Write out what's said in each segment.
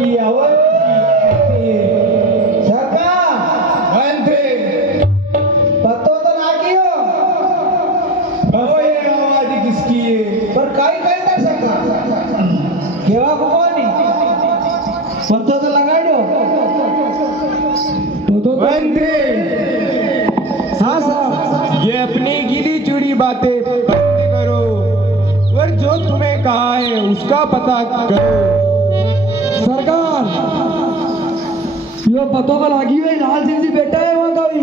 की आवाज सरकार मंत्री पतो तो ना कियो कहो ये आवाज किसकी है पर काई काई कर सकता केवा को कोनी पतो तो लगाड़ो तो मंत्री हाँ साहब ये अपनी गिली चुड़ी बातें बंद करो और जो तुम्हें कहा है उसका पता करो। सरकार यो पतो को लागी है लाल सिंह जी बेटा है वहां का भी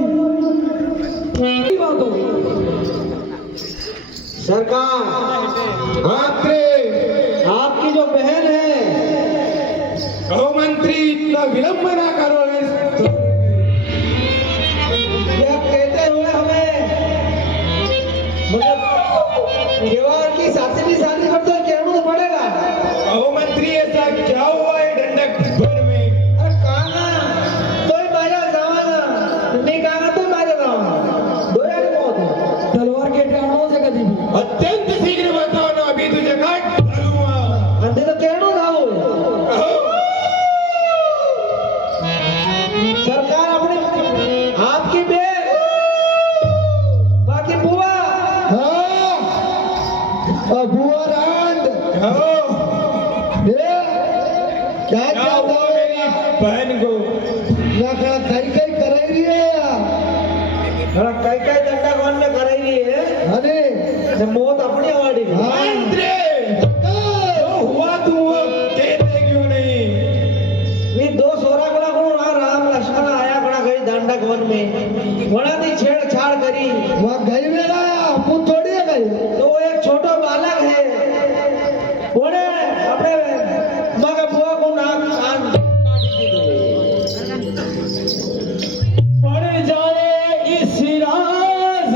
बात हो सरकार मंत्री आपकी जो बहन है कहो मंत्री इतना विलंब ना करो यह कहते हुए हमें मतलब केवार की शादी पर तो कहना तो पड़ेगा। कहो मंत्री ऐसा क्या हुआ है डंडक भर में अरे काना तो ही मारा जावाना नहीं काना तो मारे जावाना दो यार बहुत तलवार के टाणों से कभी भी अत्यंत शीघ्र बताओ ना अभी तुझे काट डालूंगा। अंधे तो कहना ना हो सरकार अपने आपकी बेल बाकी बुआ बुआ रांड कहो क्या क्या हुआ मेरी बहन को ना खड़ा कई कई कर रही है खड़ा कई कई दंडा कौन में कर रही है अरे ने मौत अपनी आवाड़ी मंत्री जो हुआ तू वो कहते क्यों नहीं ये दो सोरा कोड़ा को राम लक्ष्मण आया कोड़ा गई दंडक वन में वड़ा दी छेड़छाड़ करी वहां गई मेरा अपू थोड़ी है गई तो वो एक छोटा बालक है ओने अपने मगा बुआ को नाक कान काटी दी पड़ जाए इस राज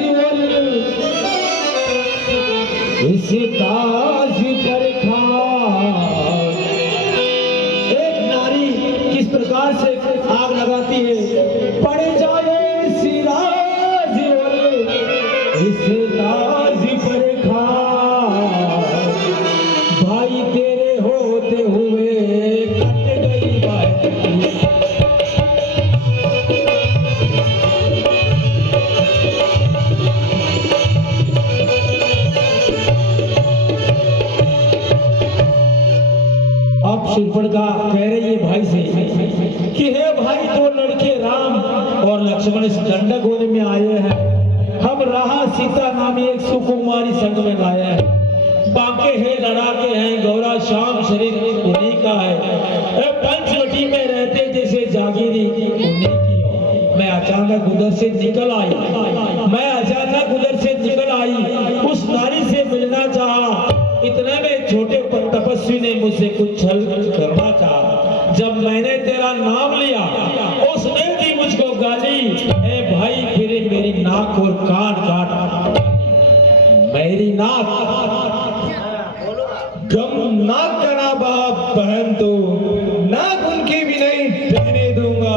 इस ताज पर खार एक नारी किस प्रकार से आग लगाती है पड़ जाए इस राज इस ताज पर खार भाई तेरे होते हुए कट गई बात अब शिवपड़का कह रही है भाई से कि हे भाई दो लड़के राम और लक्ष्मण इस दंडक वन में आए हैं हम राहा सीता नामी एक सुकुमारी संग में लाए हैं बांके हैं लड़ाके हैं गौरा श्याम शरीर उन्हीं का है पंचवटी में रहते जैसे जागीरी उन्हीं की हो मैं अचानक उधर से निकल आई उस नारी से मिलना चाहा इतने में छोटे तपस्वी ने मुझसे कुछ छल करना चाहा जब मैंने तेरा नाम लिया उसने दी मुझको गाली ए भाई फिर मेरी नाक और कान काट मेरी नाक गम नाक करा बाप बहन तो नाक उनकी भी नहीं रहने दूंगा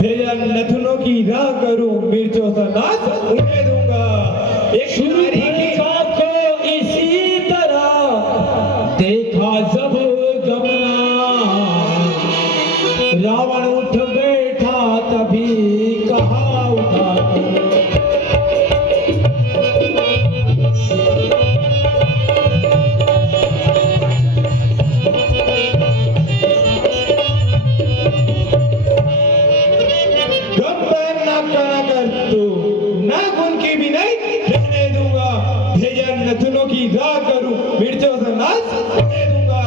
भेजा नथुनों की राह करूं मिर्चों सा नाच उड़े दूंगा एक नारी की बात को इसी तरह देखा जब गमना रावण उठ बैठा तभी कहा उठा नथुनों की राह करूं मिर्चों से नाच उड़े दूंगा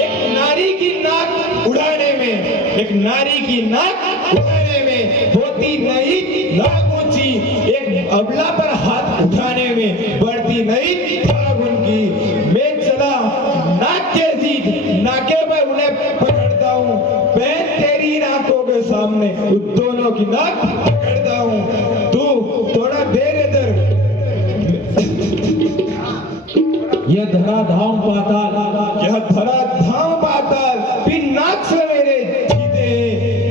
एक नारी की नाक उठाने में होती नहीं लाख ऊंची एक अबला पर हाथ उठाने में बढ़ती नहीं भाग उनकी मैं चला नाक के सीध नाके पर उन्हें पकड़ता हूँ बहन तेरी नाकों के सामने उन दोनों की नाक पकड़ता हूँ तू थोड़ा देर इधर यह धरा धाम पाताल फिर नाक से मेरे जीते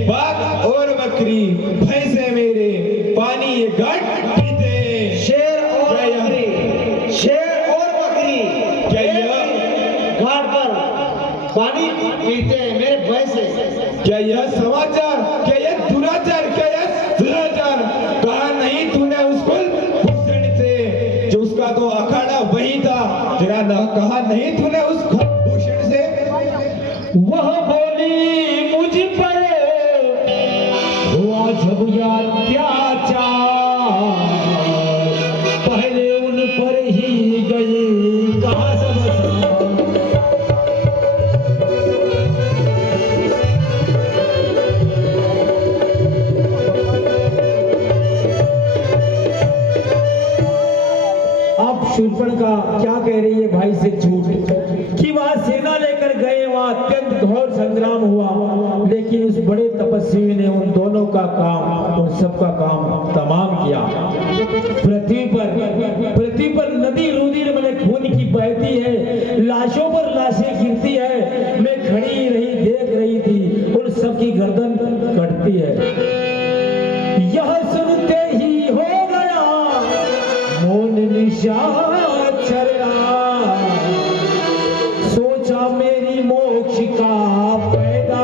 बाघ और बकरी भैंसे मेरे पानी ये घाट पीते शेर और बकरी क्या यह घाट पर पानी पीते हैं मेरे भय से। क्या यह समाचार, क्या यह दुराचार, क्या यह दुराचार कहा नहीं तूने उस कुलभूषण से, जो उसका तो अखाड़ा वही था, जरा न कहा नहीं तूने उस कुलभूषण से? वह बोली मुझ पर हुआ जब अत्याचार, पहले उन पर ही गई कहा सब। अब शूर्पणखा क्या कह रही है भाई से झूठ कि वहां सेना लेकर गए, वहां अत्यंत घोर संग्राम हुआ, लेकिन उस बड़े तपस्वी ने उन दोनों का काम, उन सबका काम तमाम किया। पृथ्वी पर नदी रुधिर मैंने खून की बहती है, लाशों पर लाशें गिरती है, मैं खड़ी रही देख रही थी, उन सबकी गर्दन कटती है। यह सुनते ही हो गया मौन निशाचर, सोचा मेरी मोक्ष का पैदा।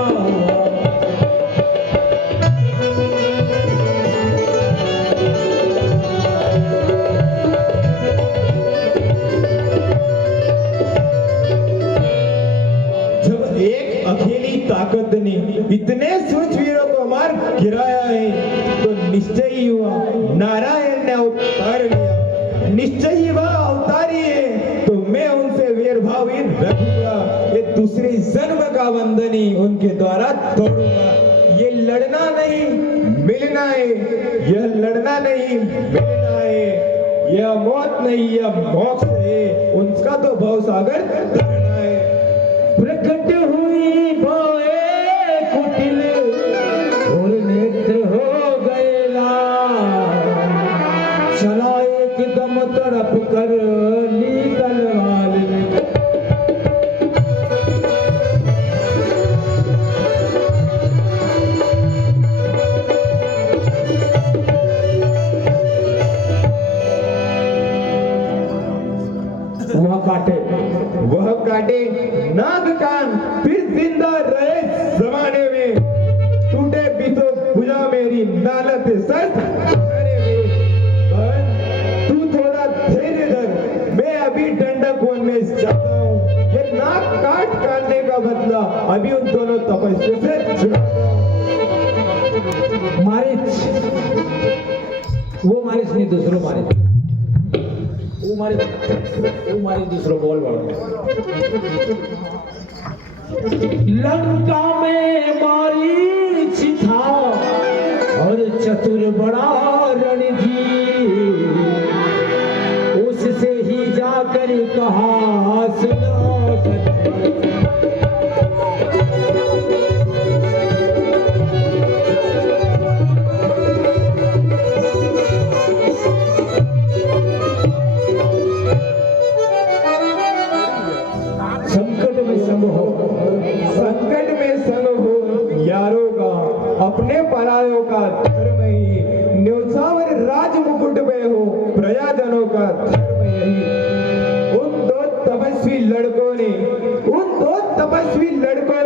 जब एक अकेली ताकत ने इतने सूरवीरों को मार गिराया है, तो निश्चय ही हुआ नारायण ने अवतार लिया, निश्चय ही वह अवतारी है, तो मैं उनसे वीरभावी रखूंगा, ये दूसरे जन्म का बंधन ही उनके द्वारा तोड़ूंगा। ये लड़ना नहीं मिलना है, यह लड़ना नहीं मिलना है, यह मौत नहीं यह मोक्ष है, उनका तो भव सागर तरना है। प्रकट हुई भोए कुटिल और नेत्र हो गए लाल, चला एकदम तड़प कर ली तलवार। वह काटे नाग कान, फिर जिंदा रहे जमाने में, टूटे बीतो भुजा मेरी नालत सर खाने में। बहन तू थोड़ा धैर्य धर, मैं अभी डंडक वन में जाता हूँ, ये नाग काट काटने का बदला अभी उन दोनों तपस्या से छुड़ाता हूँ। मारिच, वो मारिच नहीं, दूसरो मारिच, वो मारिच दूसरो बोल बड़ो। लंका में मारीच था और चतुर बड़ा रणजीत, उससे ही जाकर कहा सुनो सच। संकट में संग हो यारों का, अपने परायों का धर्म ही, न्योछावर राज मुकुट में हो प्रजाजनों का धर्म यही। उन दो तपस्वी लड़कों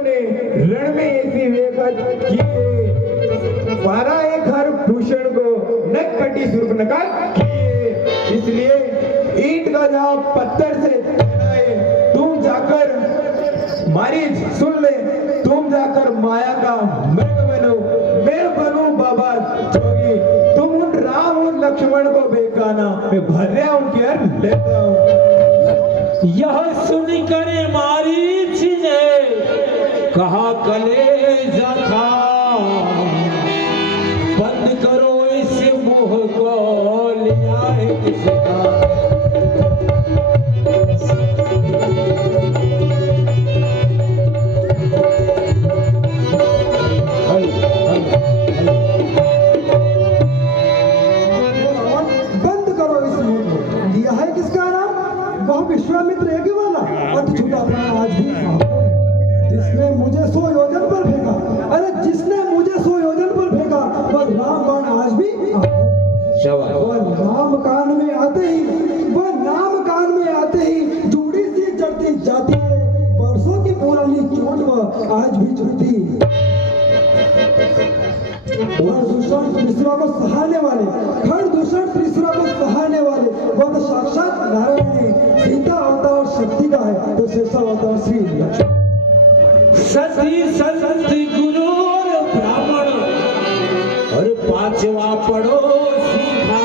ने रण में ऐसी वेगत किए, पारा एक हर भूषण को न कटी शूर्पणखा किए, इसलिए ईंट का जवाब पत्थर से बनाए। तुम जाकर मारीच सुन ले, तुम जाकर माया का मृग बनो, मैं बनूं बाबा जोगी, तुम उन राम और लक्ष्मण को बेगाना, मैं भर्या उनके हर लेता हूँ। यह सुनकर मारीच ने कहा कलेजा था, बंद करो इस मुंह को, लिया है किसका। विश्वामित्र एक ही वाला अति झूठा प्राण आज भी जिसने मुझे 100 योजन पर फेंका, अरे जिसने मुझे 100 योजन पर फेंका, वह राम बाण आज भी वह नाम कान में आते ही जूड़ी सी चढ़ती जाती है, परसों की पुरानी चोट वह आज भी झूठी। और दूषण तीसरा को सहारने वाले, खड़ दूषण तीसरा को सहारने वाले वह तो साक्षात नारायण है। सीता अवतार शक्ति का है तो शेषा अवतार श्री लक्ष्मण। सती संत गुरु और ब्राह्मण और पांचवा पड़ोसी था,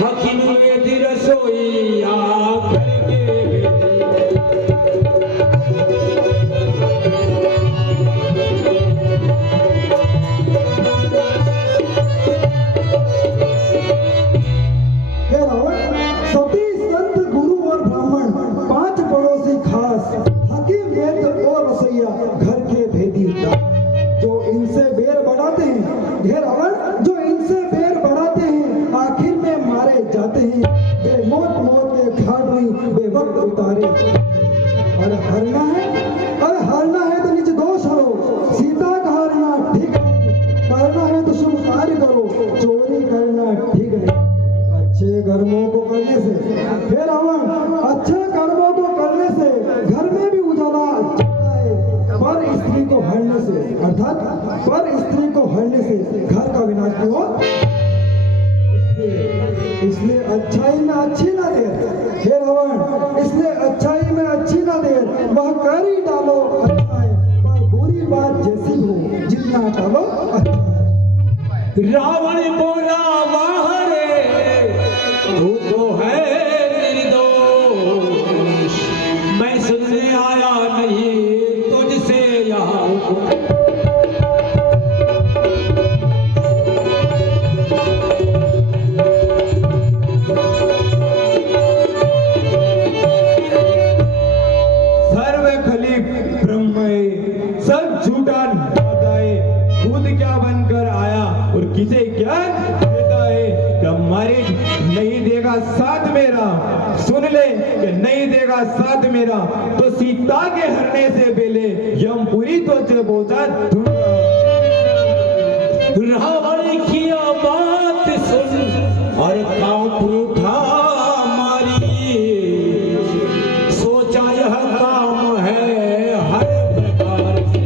हकीम वेद रसोईया करके सती संत गुरु और ब्राह्मण पांच पड़ोसी खास, हकीम वेद और रसोईया घर के भेदी जो इनसे बेर बढ़ाते हैं। हे रावण, जो इनसे बेर बढ़ाते हैं आखिर में मारे जाते हैं। वे मौत मौत के घाट में बेवक्त उतारे। और हरना है, अरे हरना है तो निज दोष हरो। सीता का हरना ठीक नहीं, करना है तो शुभ कार्य करो, चोरी करना ठीक नहीं। अच्छे कर्मों को करने से, हे रावण, अच्छे कर्मों को करने से घर में भी उजाला आता है, पर स्त्री को हरने से, अर्थात पर स्त्री को हरने से घर का विनाश नहीं हो। इसलिए अच्छाई में अच्छी ना देर, हे रावण, इसलिए अच्छाई में अच्छी ना देर, वह कर ही डालो अच्छा है, पर बुरी बात जैसी हो जितना टालो अच्छा है। रावण बोला वाह रे, तू तो है निर्दोष, मैं सुनने आया नहीं तुझसे यहाँ। सब झूठा नाता है, खुद क्या बनकर आया और किसे क्या देता है। कि हमारे नहीं देगा साथ मेरा, सुन ले कि नहीं देगा साथ मेरा, तो सीता के हरने से पहले यमपुरी तो पहुंचा दूंगा। रावण की बात सुन और कांप उठा मारी, सोचा यह काम है हर प्रकार से।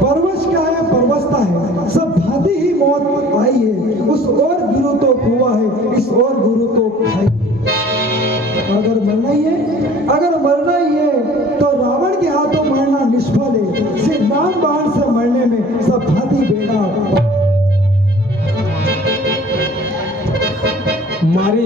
परवश क्या है, परवशता है, सब भांति ही मौत आई है। उस और गुरु तो हुआ है, इस और गुरु तो खाई। अगर मरना ही है, अगर मरना ही है तो रावण के हाथों मरना निष्फल है। सिर्फ राम बाण से मरने में सब भांति बेड़ा मारी।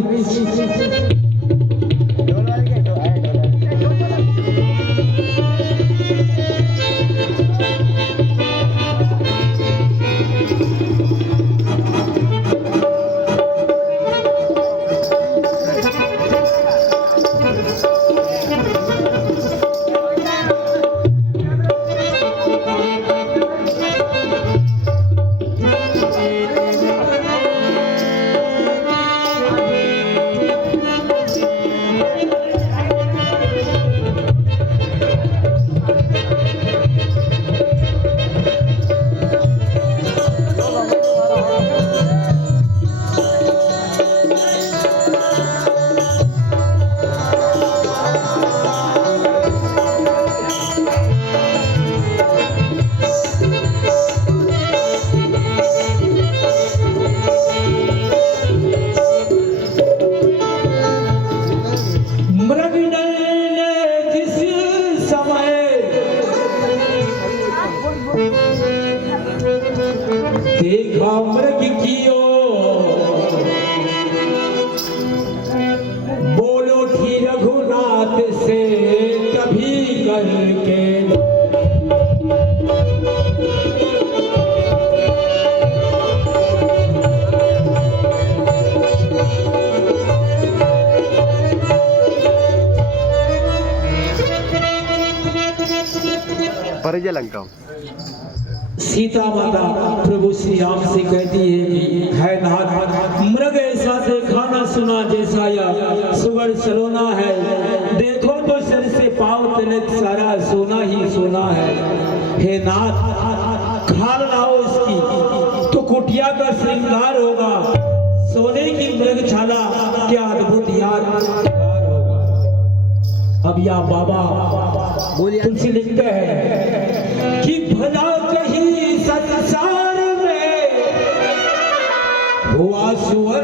देखा मृग कियो बोलो थी रघुनाथ से कभी करके। परिजय लंका सीता माता प्रभु श्री राम से कहती है कि है नाथ, मृग ऐसा देखा ना सुना जैसा या सुगर सलोना है। देखो तो सर से पांव तक सारा सोना ही सोना है। हे नाथ, खाल लाओ कुटिया का श्रृंगार होगा, सोने की मृगशाला क्या अद्भुत यादगार होगा। अब या बाबा तुलसी लिखते हैं कि भला कहीं संसार में हुआ सुअर